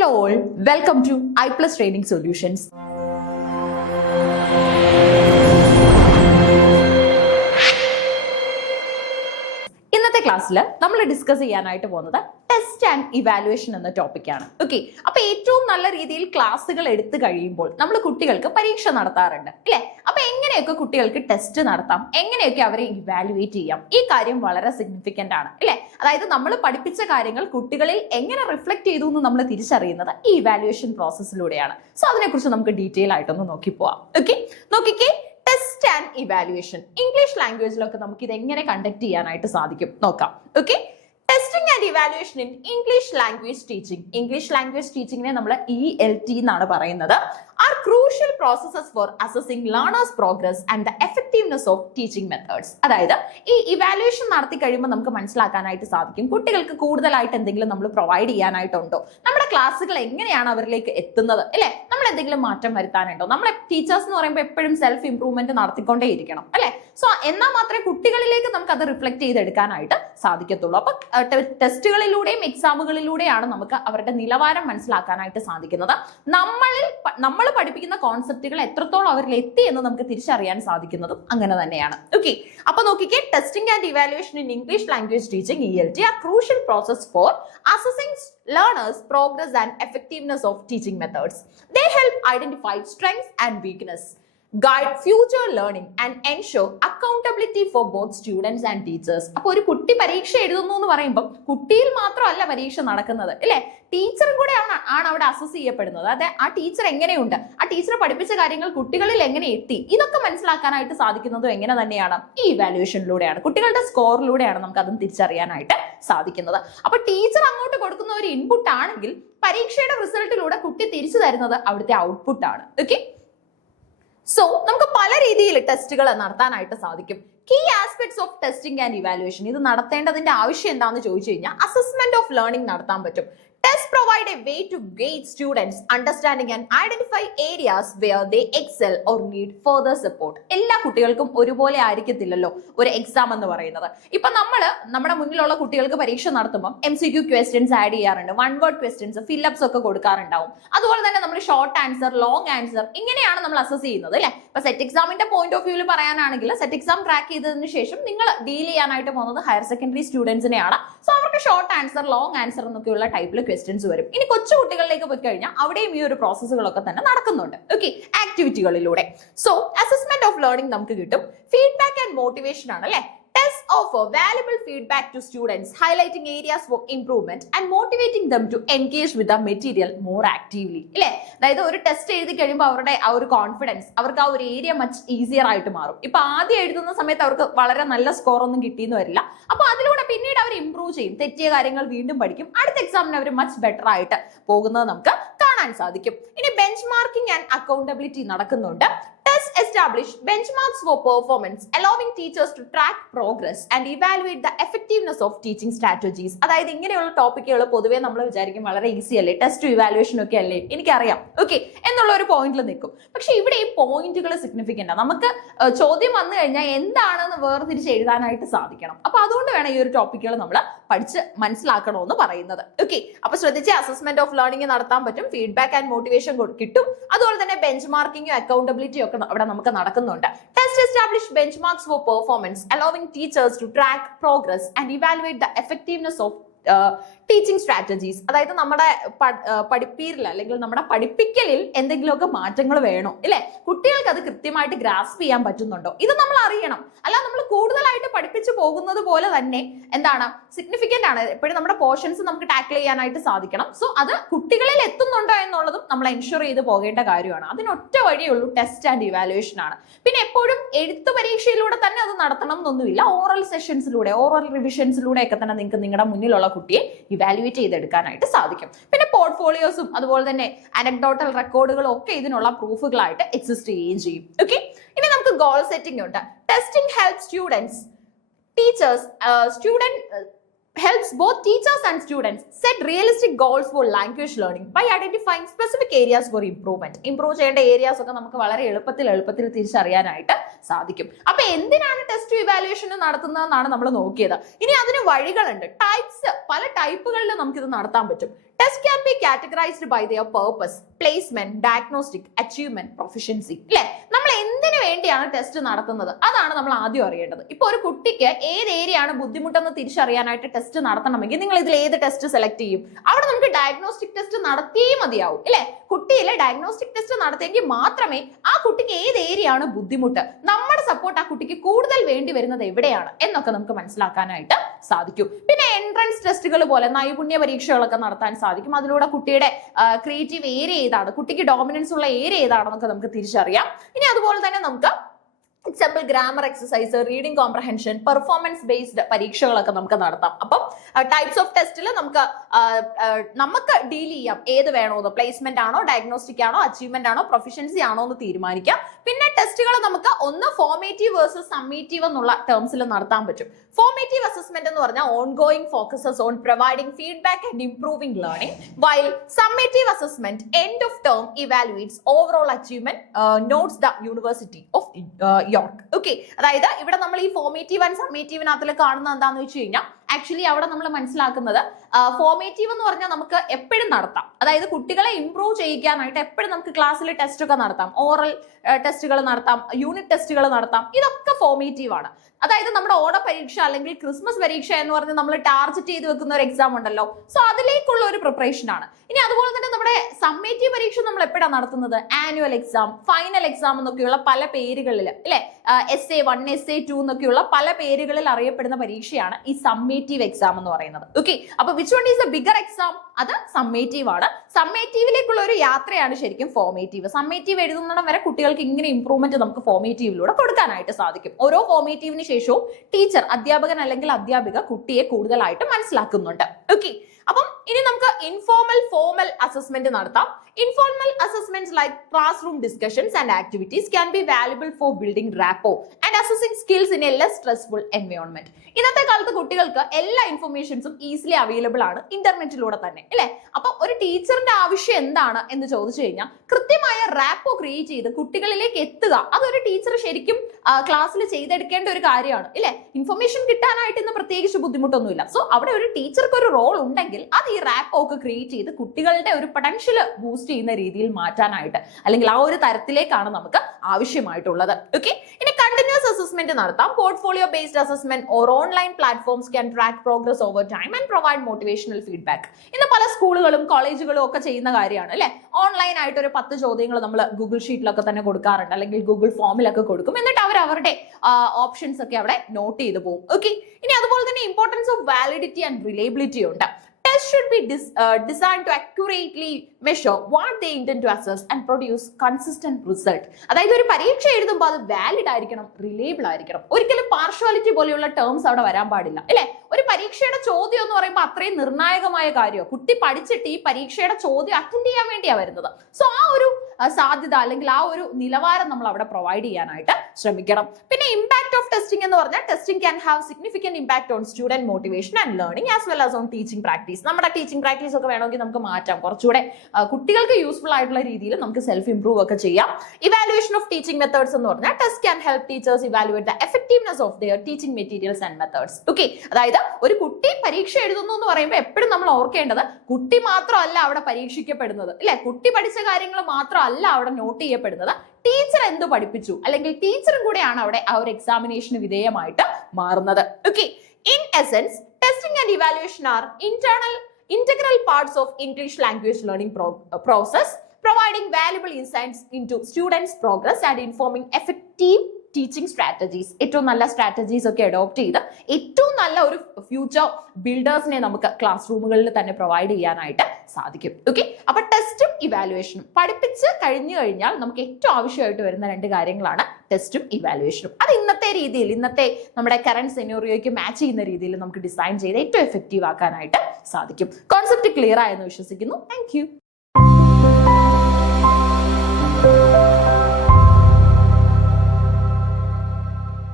Hello all, welcome to I Plus Training Solutions. ഇന്നത്തെ ക്ലാസ്സിൽ നമ്മൾ ഡിസ്കസ് ചെയ്യാനായിട്ട് പോകുന്നത് ടെസ്റ്റ് ആൻഡ് ഇവാലുവേഷൻ എന്ന ടോപ്പിക്കാണ്. ഓക്കെ, അപ്പൊ ഏറ്റവും നല്ല രീതിയിൽ ക്ലാസ്സുകൾ എടുത്തു കഴിയുമ്പോൾ നമ്മൾ കുട്ടികൾക്ക് പരീക്ഷ നടത്താറുണ്ട് അല്ലെ? അപ്പൊ എങ്ങനെയൊക്കെ കുട്ടികൾക്ക് ടെസ്റ്റ് നടത്താം, എങ്ങനെയൊക്കെ അവരെ ഇവാലുവേറ്റ് ചെയ്യാം, ഈ കാര്യം വളരെ സിഗ്നിഫിക്കന്റ് ആണ് അല്ലെ? അതായത് നമ്മൾ പഠിപ്പിച്ച കാര്യങ്ങൾ കുട്ടികളിൽ എങ്ങനെ റിഫ്ലക്ട് ചെയ്തു എന്ന് നമ്മൾ തിരിച്ചറിയുന്നത് ഈ ഇവാലുവേഷൻ പ്രോസസ്സിലൂടെയാണ്. സോ അതിനെക്കുറിച്ച് നമുക്ക് ഡീറ്റെയിൽ ആയിട്ടൊന്ന് നോക്കി പോവാം. ഓക്കെ, നോക്കിക്കേ, ടെസ്റ്റ് ആൻഡ് ഇവാലുവേഷൻ ഇംഗ്ലീഷ് ലാംഗ്വേജിലൊക്കെ നമുക്ക് ഇത് എങ്ങനെ കണ്ടക്ട് ചെയ്യാനായിട്ട് സാധിക്കും നോക്കാം. Okay, testing and evaluation in English language teaching. English language ടീച്ചിങ്ങിനെ നമ്മൾ ELT എന്നാണ് പറയുന്നത്. Are crucial processes for assessing learners progress and the effectiveness of teaching methods. അതായത് ഈ ഇവാലുവേഷൻ നടത്തി കഴിയുമ്പോൾ നമുക്ക് മനസ്സിലാക്കാനായിട്ട് സാധിക്കും കുട്ടികൾക്ക് കൂടുതലായിട്ട് എന്തെങ്കിലും നമ്മൾ പ്രൊവൈഡ് ചെയ്യാനായിട്ടുണ്ടോ, നമ്മുടെ ക്ലാസ്സുകൾ എങ്ങനെയാണ് അവരിലേക്ക് എത്തുന്നത് അല്ലെ, നമ്മൾ എന്തെങ്കിലും മാറ്റം വരുത്താനുണ്ടോ. നമ്മളെ ടീച്ചേഴ്സ് എന്ന് പറയുമ്പോൾ എപ്പോഴും സെൽഫ് ഇംപ്രൂവ്മെന്റ് നടത്തിക്കൊണ്ടേ ഇരിക്കണം അല്ലെ? സോ എന്നാൽ മാത്രമേ കുട്ടികളിലേക്ക് നമുക്ക് അത് റിഫ്ലക്ട് ചെയ്തെടുക്കാനായിട്ട് സാധിക്കത്തുള്ളൂ. അപ്പൊ ടെസ്റ്റുകളിലൂടെയും എക്സാമുകളിലൂടെയാണ് നമുക്ക് അവരുടെ നിലവാരം മനസ്സിലാക്കാനായിട്ട് സാധിക്കുന്നത്. നമ്മൾ പഠിപ്പിക്കുന്ന കോൺസെപ്റ്റുകൾ എത്രത്തോളം അവരിൽ എത്തി എന്ന് നമുക്ക് തിരിച്ചറിയാൻ സാധിക്കുന്നതും അങ്ങനെ തന്നെയാണ്. ഓക്കെ, അപ്പൊ നോക്കിക്കേ, testing and evaluation in English language teaching ELT are crucial process four assessing learners progress and effectiveness of teaching methods. They help identify strengths and weakness, guide future learning and ensure accountability for both students and teachers. അപ്പോൾ ഒരു കുട്ടി പരീക്ഷ എഴുതുന്നു എന്ന് പറയുമ്പോൾ കുട്ടിയിൽ മാത്രമല്ല പരീക്ഷ നടക്കുന്നത് അല്ലെ, ടീച്ചറും കൂടെ ആണ് അവിടെ അസസ് ചെയ്യപ്പെടുന്നത്. അതെ, ആ ടീച്ചർ എങ്ങനെയുണ്ട്, ആ ടീച്ചർ പഠിപ്പിച്ച കാര്യങ്ങൾ കുട്ടികളിൽ എങ്ങനെ എത്തി, ഇതൊക്കെ മനസ്സിലാക്കാനായിട്ട് സാധിക്കുന്നതും എങ്ങനെ തന്നെയാണ് ഈ ഇവാലുവേഷനിലൂടെയാണ്. കുട്ടികളുടെ സ്കോറിലൂടെയാണ് നമുക്ക് അതും തിരിച്ചറിയാനായിട്ട് സാധിക്കുന്നത്. അപ്പൊ ടീച്ചർ അങ്ങോട്ട് കൊടുക്കുന്ന ഒരു ഇൻപുട്ട് ആണെങ്കിൽ പരീക്ഷയുടെ റിസൾട്ടിലൂടെ കുട്ടി തിരിച്ചു തരുന്നത് അവിടുത്തെ ഔട്ട്പുട്ട് ആണ്. ഓക്കെ, സോ നമുക്ക് പല രീതിയിൽ ടെസ്റ്റുകൾ നടത്താനായിട്ട് സാധിക്കും. Key aspects of testing and evaluation, ഇത് നടത്തേണ്ടതിന്റെ ആവശ്യം എന്താണെന്ന് ചോദിച്ചു കഴിഞ്ഞാൽ അസസ്മെന്റ് ഓഫ് ലേണിംഗ് നടത്താൻ പറ്റും. Tests provide a way to gauge students' understanding and identify areas where they excel or need further support. എല്ലാ കുട്ടികൾക്കും ഒരുപോലെ ആയിരിക്കത്തില്ലല്ലോ ഒരു എക്സാം എന്ന് പറയുന്നത്. ഇപ്പൊ നമ്മുടെ മുന്നിലുള്ള കുട്ടികൾക്ക് പരീക്ഷ നടത്തുമ്പോൾ MCQ ക്വസ്റ്റ്യൻസ് ആഡ് ചെയ്യാറുണ്ട്, വൺ വേർഡ് ക്വസ്റ്റ്യൻസ്, ഫില്ലപ്സ് ഒക്കെ കൊടുക്കാറുണ്ടാവും. അതുപോലെ തന്നെ നമ്മൾ ഷോർട്ട് ആൻസർ, ലോങ് ആൻസർ, ഇങ്ങനെയാണ് നമ്മൾ അസസ് ചെയ്യുന്നത് അല്ലെ? ഇപ്പൊ സെറ്റ് എക്സാമിന്റെ പോയിന്റ് ഓഫ് വ്യൂവിൽ പറയാനാണെങ്കിൽ സെറ്റ് എക്സാം ട്രാക്ക് ചെയ്തതിന് ശേഷം നിങ്ങൾ ഡീൽ ചെയ്യാനായിട്ട് പോകുന്നത് ഹയർ സെക്കൻഡറി സ്റ്റുഡൻസിനെയാണ്. സോ അവർക്ക് ഷോർട്ട് ആൻസർ, ലോങ് ആൻസർ എന്നൊക്കെയുള്ള ടൈപ്പിൽ ക്വസ്റ്റ്യൻസ് വരും. ഇനി കൊച്ചു കുട്ടികളിലേക്ക് പോയി കഴിഞ്ഞാൽ അവിടെയും ഈ ഒരു പ്രോസസ്സുകളൊക്കെ തന്നെ നടക്കുന്നുണ്ട്. ഓക്കെ, ആക്ടിവിറ്റികളിലൂടെ. സോ അസസ്മെന്റ് ഓഫ് ലേണിംഗ് നമുക്ക് കിട്ടും. ഫീഡ്ബാക്ക് ആൻഡ് മോട്ടിവേഷൻ ആണ് അല്ലെ? Tests offer valuable feedback to students, highlighting areas for improvement and motivating them to engage with the material more actively. ഇല്ലേ, അതായത് ഒരു ടെസ്റ്റ് എഴുതി കഴിയുമ്പോൾ അവരുടെ ആ ഒരു കോൺഫിഡൻസ്, അവർക്ക് ആ ഒരു ഏരിയ മച്ച് ഈസിയർ ആയിട്ട് മാറും. ഇപ്പൊ ആദ്യം എഴുതുന്ന സമയത്ത് അവർക്ക് വളരെ നല്ല സ്കോർ ഒന്നും കിട്ടിയെന്ന് വരില്ല. അപ്പൊ അതിലൂടെ പിന്നീട് അവർ ഇംപ്രൂവ് ചെയ്യും, തെറ്റിയ കാര്യങ്ങൾ വീണ്ടും പഠിക്കും, അടുത്ത എക്സാമിന് അവർ മച്ച് ബെറ്റർ ആയിട്ട് പോകുന്നത് നമുക്ക് കാണാൻ സാധിക്കും. ഇനി ബെഞ്ച് മാർക്കിംഗ് ആൻഡ് അക്കൗണ്ടബിലിറ്റി നടക്കുന്നുണ്ട്. Tests establish benchmarks for performance, allowing teachers to track progress and evaluate the effectiveness of teaching strategies. അതായത് ഇങ്ങനെയുള്ള ടോപ്പിക്കുകൾ പൊതുവേ നമ്മൾ വിചാരിക്കും വളരെ ഈസി അല്ലേ, ടെസ്റ്റ് ഇവാലുവേഷൻ ഒക്കെ അല്ലേ, എനിക്കറിയാം ഓക്കെ എന്നുള്ള ഒരു പോയിന്റിൽ നിൽക്കും. പക്ഷെ ഇവിടെ ഈ പോയിന്റുകൾ സിഗ്നിഫിക്കന്റ് ആണ്. നമുക്ക് ചോദ്യം വന്നു കഴിഞ്ഞാൽ എന്താണെന്ന് വേർതിരിച്ച് എഴുതാനായിട്ട് സാധിക്കണം. അപ്പൊ അതുകൊണ്ട് വേണം ഈ ഒരു ടോപ്പിക്കുകൾ നമ്മൾ പഠിച്ച് മനസ്സിലാക്കണമെന്ന് പറയുന്നത്. ഓക്കെ, അപ്പൊ ശ്രദ്ധിച്ച് അസസ്മെന്റ് ഓഫ് ലേണിംഗ് നടത്താൻ പറ്റും, ഫീഡ്ബാക്ക് ആൻഡ് മോട്ടിവേഷൻ കിട്ടും, അതുപോലെ തന്നെ ബെഞ്ച് മാർക്കിങ്ങും അക്കൗണ്ടബിലിറ്റിയും ഒക്കെ അവിടെ നമുക്ക് നടക്കുന്നുണ്ട്. Test establish benchmarks for performance, allowing teachers to track progress and evaluate the effectiveness of teaching strategies. അതായത് നമ്മുടെ പഠിപ്പീരിൽ അല്ലെങ്കിൽ നമ്മുടെ പഠിപ്പിക്കലിൽ എന്തെങ്കിലുമൊക്കെ മാറ്റങ്ങൾ വേണോ ഇല്ലേ, കുട്ടികൾക്ക് അത് കൃത്യമായിട്ട് ഗ്രാസ്പ് ചെയ്യാൻ പറ്റുന്നുണ്ടോ, ഇത് നമ്മൾ അറിയണം. അല്ല നമ്മൾ കൂടുതലായിട്ട് പഠിപ്പിച്ചു പോകുന്നത് പോലെ തന്നെ എന്താണ് സിഗ്നിഫിക്കന്റ് ആണ്. എപ്പോഴും നമ്മുടെ പോർഷൻസ് നമുക്ക് ടാക്കിൾ ചെയ്യാനായിട്ട് സാധിക്കണം. സോ അത് കുട്ടികളിൽ എത്തുന്നുണ്ടോ എന്നുള്ളതും നമ്മൾ എൻഷുർ ചെയ്ത് പോകേണ്ട കാര്യമാണ്. അതിനൊറ്റ വഴിയുള്ളൂ ടെസ്റ്റ് ആൻഡ് ഇവാലുവേഷൻ ആണ്. പിന്നെ എപ്പോഴും എഴുത്തു പരീക്ഷയിലൂടെ തന്നെ അത് നടത്തണം എന്നൊന്നുമില്ല. ഓറൽ സെഷൻസിലൂടെ, ഓറൽ റിവിഷൻസിലൂടെ ഒക്കെ തന്നെ നിങ്ങൾക്ക് നിങ്ങളുടെ മുന്നിലുള്ള കുട്ടിയെ ഇവാലുവേറ്റ് ചെയ്തെടുക്കാനായിട്ട് സാധിക്കും. പിന്നെ പോർട്ട്ഫോളിയോസും അതുപോലെ തന്നെ അനക്ഡോട്ടൽ റെക്കോർഡുകളും ഒക്കെ ഇതിനുള്ള പ്രൂഫുകളായിട്ട് എക്സിസ്റ്റ് ചെയ്യുകയും ചെയ്യും. ഓക്കെ, ഇനി നമുക്ക് ഗോൾ സെറ്റിംഗ് ഉണ്ട്. Testing help students, teachers, helps both teachers and students set realistic goals for language learning by identifying specific areas for improvement. Improve ചെയ്യേണ്ട ഏരിയാസ് ഒക്കെ നമുക്ക് വളരെ എളുപ്പത്തിൽ തിരിച്ചറിയാനായിട്ട് സാധിക്കും. അപ്പൊ എന്തിനാണ് ടെസ്റ്റ് ഇവാലുവേഷൻ നടത്തുന്നതെന്നാണ് നമ്മൾ നോക്കിയത്. ഇനി അതിന് വഴികളുണ്ട്, ടൈപ്സ്, പല ടൈപ്പുകളിൽ നമുക്ക് ഇത് നടത്താൻ പറ്റും. Test can be categorized by their purpose, placement, diagnostic, achievement, proficiency. അല്ലെ, നമ്മൾ എന്തിനു വേണ്ടിയാണ് ടെസ്റ്റ് നടത്തുന്നത് അതാണ് നമ്മൾ ആദ്യം അറിയേണ്ടത്. ഇപ്പൊ ഒരു കുട്ടിക്ക് ഏത് ഏരിയ ആണ് ബുദ്ധിമുട്ടെന്ന് തിരിച്ചറിയാനായിട്ട് ടെസ്റ്റ് നടത്തണമെങ്കിൽ നിങ്ങൾ ഇതിൽ ഏത് ടെസ്റ്റ് സെലക്ട് ചെയ്യും? അവിടെ നമുക്ക് ഡയഗ്നോസ്റ്റിക് ടെസ്റ്റ് നടത്തിയേ മതിയാവും. അല്ലെ, കുട്ടിയിലെ ഡയഗ്നോസ്റ്റിക് ടെസ്റ്റ് നടത്തിയെങ്കിൽ മാത്രമേ ആ കുട്ടിക്ക് ഏത് ഏരിയ ആണ് ബുദ്ധിമുട്ട്, നമ്മുടെ സപ്പോർട്ട് ആ കുട്ടിക്ക് കൂടുതൽ വേണ്ടി വരുന്നത് എവിടെയാണ് എന്നൊക്കെ നമുക്ക് മനസ്സിലാക്കാനായിട്ട് സാധിക്കും. പിന്നെ എൻട്രൻസ് ടെസ്റ്റുകൾ പോലെ നൈപുണ്യ പരീക്ഷകളൊക്കെ നടത്താൻ സാധിക്കും. അതിലൂടെ കുട്ടിയുടെ ക്രിയേറ്റീവ് ഏരിയ ഏതാണ്, കുട്ടിക്ക് ഡോമിനൻസ് ഉള്ള ഏരിയ ഏതാണെന്നൊക്കെ നമുക്ക് തിരിച്ചറിയാം. ഇനി അതുപോലെ തന്നെ നമുക്ക് example grammar exercise, reading comprehension, performance based പരീക്ഷകളൊക്കെ നമുക്ക് നടത്താം. അപ്പം ടൈപ്സ് ഓഫ് ടെസ്റ്റിൽ നമുക്ക് ഡീൽ ചെയ്യാം ഏത് വേണോന്ന്, പ്ലേസ്മെന്റ് ആണോ, ഡയഗ്നോസ്റ്റിക് ആണോ, അച്ചീവ്മെന്റ് ആണോ, പ്രൊഫഷൻസി ആണോ എന്ന് തീരുമാനിക്കാം. പിന്നെ ടെസ്റ്റുകൾ നമുക്ക് ഒന്ന് ഫോർമേറ്റീവ് വേഴ്സസ് സമ്മേറ്റീവ് എന്നുള്ള ടേംസിൽ നടത്താൻ പറ്റും. ഫോർമേറ്റീവ് അസസ്മെന്റ് എന്ന് പറഞ്ഞാൽ ongoing focuses on providing feedback and improving learning, while summative assessment end of term evaluates overall achievement, notes the university of York. Okay, അതായത് ഇവിടെ നമ്മൾ ഈ ഫോർമേറ്റീവ് ആൻഡ് സമ്മേറ്റീവിനകത്തിൽ കാണുന്നത് എന്താണെന്ന് വെച്ച് കഴിഞ്ഞാൽ ആക്ച്വലി അവിടെ നമ്മൾ മനസ്സിലാക്കുന്നത് ഫോർമേറ്റീവ് എന്ന് പറഞ്ഞാൽ നമുക്ക് എപ്പോഴും നടത്താം. അതായത് കുട്ടികളെ ഇംപ്രൂവ് ചെയ്യിക്കാനായിട്ട് എപ്പോഴും നമുക്ക് ക്ലാസ്സിൽ ടെസ്റ്റ് ഒക്കെ നടത്താം, ഓറൽ ടെസ്റ്റുകൾ നടത്താം, യൂണിറ്റ് ടെസ്റ്റുകൾ നടത്താം. ഇതൊക്കെ ഫോർമേറ്റീവ് ആണ്. അതായത് നമ്മുടെ ഓണ പരീക്ഷ അല്ലെങ്കിൽ ക്രിസ്മസ് പരീക്ഷ എന്ന് പറഞ്ഞ് നമ്മൾ ടാർഗറ്റ് ചെയ്ത് വെക്കുന്ന ഒരു എക്സാം ഉണ്ടല്ലോ, സോ അതിലേക്കുള്ള ഒരു പ്രിപ്പറേഷൻ ആണ്. ഇനി അതുപോലെ തന്നെ നമ്മുടെ സമ്മേറ്റീവ് പരീക്ഷ നമ്മൾ എപ്പോഴാണ് നടത്തുന്നത്? ആനുവൽ എക്സാം, ഫൈനൽ എക്സാം എന്നൊക്കെയുള്ള പല പേരുകളിൽ, അല്ലെ, SA1, SA2 എന്നൊക്കെയുള്ള പല പേരുകളിൽ അറിയപ്പെടുന്ന പരീക്ഷയാണ് ഈ സമ്മേറ്റീവ് എക്സാം എന്ന് പറയുന്നത്. ഓക്കെ, അപ്പൊ which one is the bigger exam? അത് സമ്മേറ്റീവ് ആണ്. സമ്മേറ്റീവിലേക്കുള്ള ഒരു യാത്രയാണ് ശരിക്കും ഫോർമേറ്റീവ്. സമ്മേറ്റീവ് എഴുതുന്നിടം വരെ കുട്ടികൾക്ക് ഇങ്ങനെ ഇംപ്രൂവ്മെന്റ് നമുക്ക് ഫോർമേറ്റീവിലൂടെ കൊടുക്കാനായിട്ട് സാധിക്കും. ഓരോ ഫോർമേറ്റീവിന് ശേഷവും ടീച്ചർ, അധ്യാപകൻ അല്ലെങ്കിൽ അധ്യാപിക കുട്ടിയെ കൂടുതലായിട്ട് മനസ്സിലാക്കുന്നുണ്ട്. ഓക്കെ, അപ്പം ഇനി നമുക്ക് ഇൻഫോർമൽ, ഫോർമൽ അസസ്മെന്റ് നടത്താം. Informal assessments like classroom discussions and activities can be valuable for building rapport and assessing skills in a less stressful environment. ഇന്നത്തെ കാലത്ത് കുട്ടികൾക്ക് എല്ലാ ഇൻഫർമേഷൻസും ഈസിലി അവൈലബിൾ ആണ് ഇന്റർനെറ്റിലൂടെ തന്നെ, അല്ലെ? അപ്പൊ ഒരു ടീച്ചറിന്റെ ആവശ്യം എന്താണ് എന്ന് ചോദിച്ചു കഴിഞ്ഞാൽ കൃത്യമായ റാപ്പോ ക്രിയേറ്റ് ചെയ്ത് കുട്ടികളിലേക്ക് എത്തുക, അതൊരു ടീച്ചർ ശരിക്കും ക്ലാസ്സിൽ ചെയ്തെടുക്കേണ്ട ഒരു കാര്യമാണ്, ഇല്ലേ? ഇൻഫർമേഷൻ കിട്ടാനായിട്ട് ഇന്ന് പ്രത്യേകിച്ച് ബുദ്ധിമുട്ടൊന്നുമില്ല. സോ അവിടെ ഒരു ടീച്ചർക്ക് ഒരു റോൾ ഉണ്ടെങ്കിൽ അത് ഈ റാപ്പോ ഒക്കെ ക്രിയേറ്റ് ചെയ്ത് കുട്ടികളുടെ ഒരു പൊട്ടൻഷ്യൽ ബൂസ്റ്റ് ചെയ്യുന്ന രീതിയിൽ മാറ്റാനായിട്ട്, അല്ലെങ്കിൽ ആ ഒരു തരത്തിലേക്കാണ് നമുക്ക് ആവശ്യമായിട്ടുള്ളത്. ഓക്കെ, ഇനി കണ്ടിന്യൂസ് അസസ്മെന്റ് നടത്താം. Portfolio based assessment or online platforms can track progress over time and provide motivational feedback. ഇന്ന് പല സ്കൂളുകളും കോളേജുകളും ഒക്കെ ചെയ്യുന്ന കാര്യമാണ്, അല്ലെ? ഓൺലൈൻ ആയിട്ട് ഒരു 10 ചോദ്യങ്ങൾ നമ്മൾ ഗൂഗിൾ ഷീറ്റിലൊക്കെ തന്നെ കൊടുക്കാറുണ്ട്, അല്ലെങ്കിൽ ഗൂഗിൾ ഫോമിലൊക്കെ കൊടുക്കും. എന്നിട്ട് അവർ അവരുടെ ഓപ്ഷൻസ് ഒക്കെ അവിടെ നോട്ട് ചെയ്ത് പോകും. ഓക്കെ, ഇനി അതുപോലെ തന്നെ importance of validity and reliability ഉണ്ട്. Tests should be designed to accurately measure what they intend to assess and produce consistent result. അതായത് ഒരു പരീക്ഷ എഴുതുമ്പോൾ അത് വാലിഡ് ആയിരിക്കണം, റിലയബിൾ ആയിരിക്കണം. ഒരിക്കലും പാർഷ്വാലിറ്റി പോലെയുള്ള ടേംസ് അവിടെ വരാൻ പാടില്ല, അല്ലെ? ഒരു പരീക്ഷയുടെ ചോദ്യം എന്ന് പറയുമ്പോൾ അത്രയും നിർണായകമായ കാര്യമാണ്. കുട്ടി പഠിച്ചിട്ട് ഈ പരീക്ഷയുടെ ചോദ്യം അറ്റൻഡ് ചെയ്യാൻ വേണ്ടിയാണ് വരുന്നത്. സോ ആ ഒരു സാധ്യത അല്ലെങ്കിൽ ആ ഒരു നിലവാരം നമ്മൾ അവിടെ പ്രൊവൈഡ് ചെയ്യാനായിട്ട് ശ്രമിക്കണം. പിന്നെ ഇമ്പാക്ട് ഓഫ് ടെസ്റ്റിംഗ് എന്ന് പറഞ്ഞാൽ testing can have significant impact on student motivation and learning as well as on teaching practice. നമ്മുടെ ടീച്ചിങ് പ്രാക്ടീസ് ഒക്കെ വേണമെങ്കിൽ നമുക്ക് മാറ്റാം, കുറച്ചുകൂടെ കുട്ടികൾക്ക് യൂസ്ഫുൾ ആയിട്ടുള്ള രീതിയിൽ നമുക്ക് സെൽഫ് ഇംപ്രൂവ് ഒക്കെ ചെയ്യാം. ഇവാലുവേഷൻ ഓഫ് ടീച്ചിങ് മെത്തേഡ്സ് എന്ന് പറഞ്ഞാൽ test can help teachers evaluate the effectiveness of their teaching materials and methods. Okay, അതായത് ഒരു കുട്ടി പരീക്ഷ എഴുതുന്നു എന്ന് പറയുമ്പോൾ എപ്പോഴും നമ്മൾ ഓർക്കേണ്ടത് കുട്ടി മാത്രമല്ല അവിടെ പരീക്ഷിക്കപ്പെടുന്നത്, അല്ലെ? കുട്ടി പഠിച്ച കാര്യങ്ങൾ മാത്രമല്ല അവിടെ നോട്ട് ചെയ്യപ്പെടുന്നത്, ടീച്ചർ എന്ത് പഠിപ്പിച്ചു അല്ലെങ്കിൽ ടീച്ചറും കൂടെയാണ് അവിടെ ആ ഒരു എക്സാമിനേഷന് വിധേയമായിട്ട് മാറുന്നത്. Okay, in essence testing and evaluation are integral parts of English language learning process, providing valuable insights into students' progress and informing effective teaching strategies. ഏറ്റവും നല്ല സ്ട്രാറ്റജീസ് ഒക്കെ അഡോപ്റ്റ് ചെയ്ത് ഏറ്റവും നല്ല ഒരു ഫ്യൂച്ചർ ബിൽഡേഴ്സിനെ നമുക്ക് ക്ലാസ് റൂമുകളിൽ തന്നെ പ്രൊവൈഡ് ചെയ്യാനായിട്ട് സാധിക്കും. ഓക്കെ, അപ്പൊ ടെസ്റ്റും ഇവാലുവേഷനും പഠിപ്പിച്ച് കഴിഞ്ഞു കഴിഞ്ഞാൽ നമുക്ക് ഏറ്റവും ആവശ്യമായിട്ട് വരുന്ന 2 കാര്യങ്ങളാണ് ടെസ്റ്റും ഇവാലുവേഷനും. അത് ഇന്നത്തെ നമ്മുടെ കറന്റ് സെനോറിയോയ്ക്ക് മാച്ച് ചെയ്യുന്ന രീതിയിൽ നമുക്ക് ഡിസൈൻ ചെയ്ത് ഏറ്റവും എഫക്റ്റീവ് ആക്കാനായിട്ട് സാധിക്കും. കോൺസെപ്റ്റ് ക്ലിയർ ആയെന്ന് വിശ്വസിക്കുന്നു. Thank you.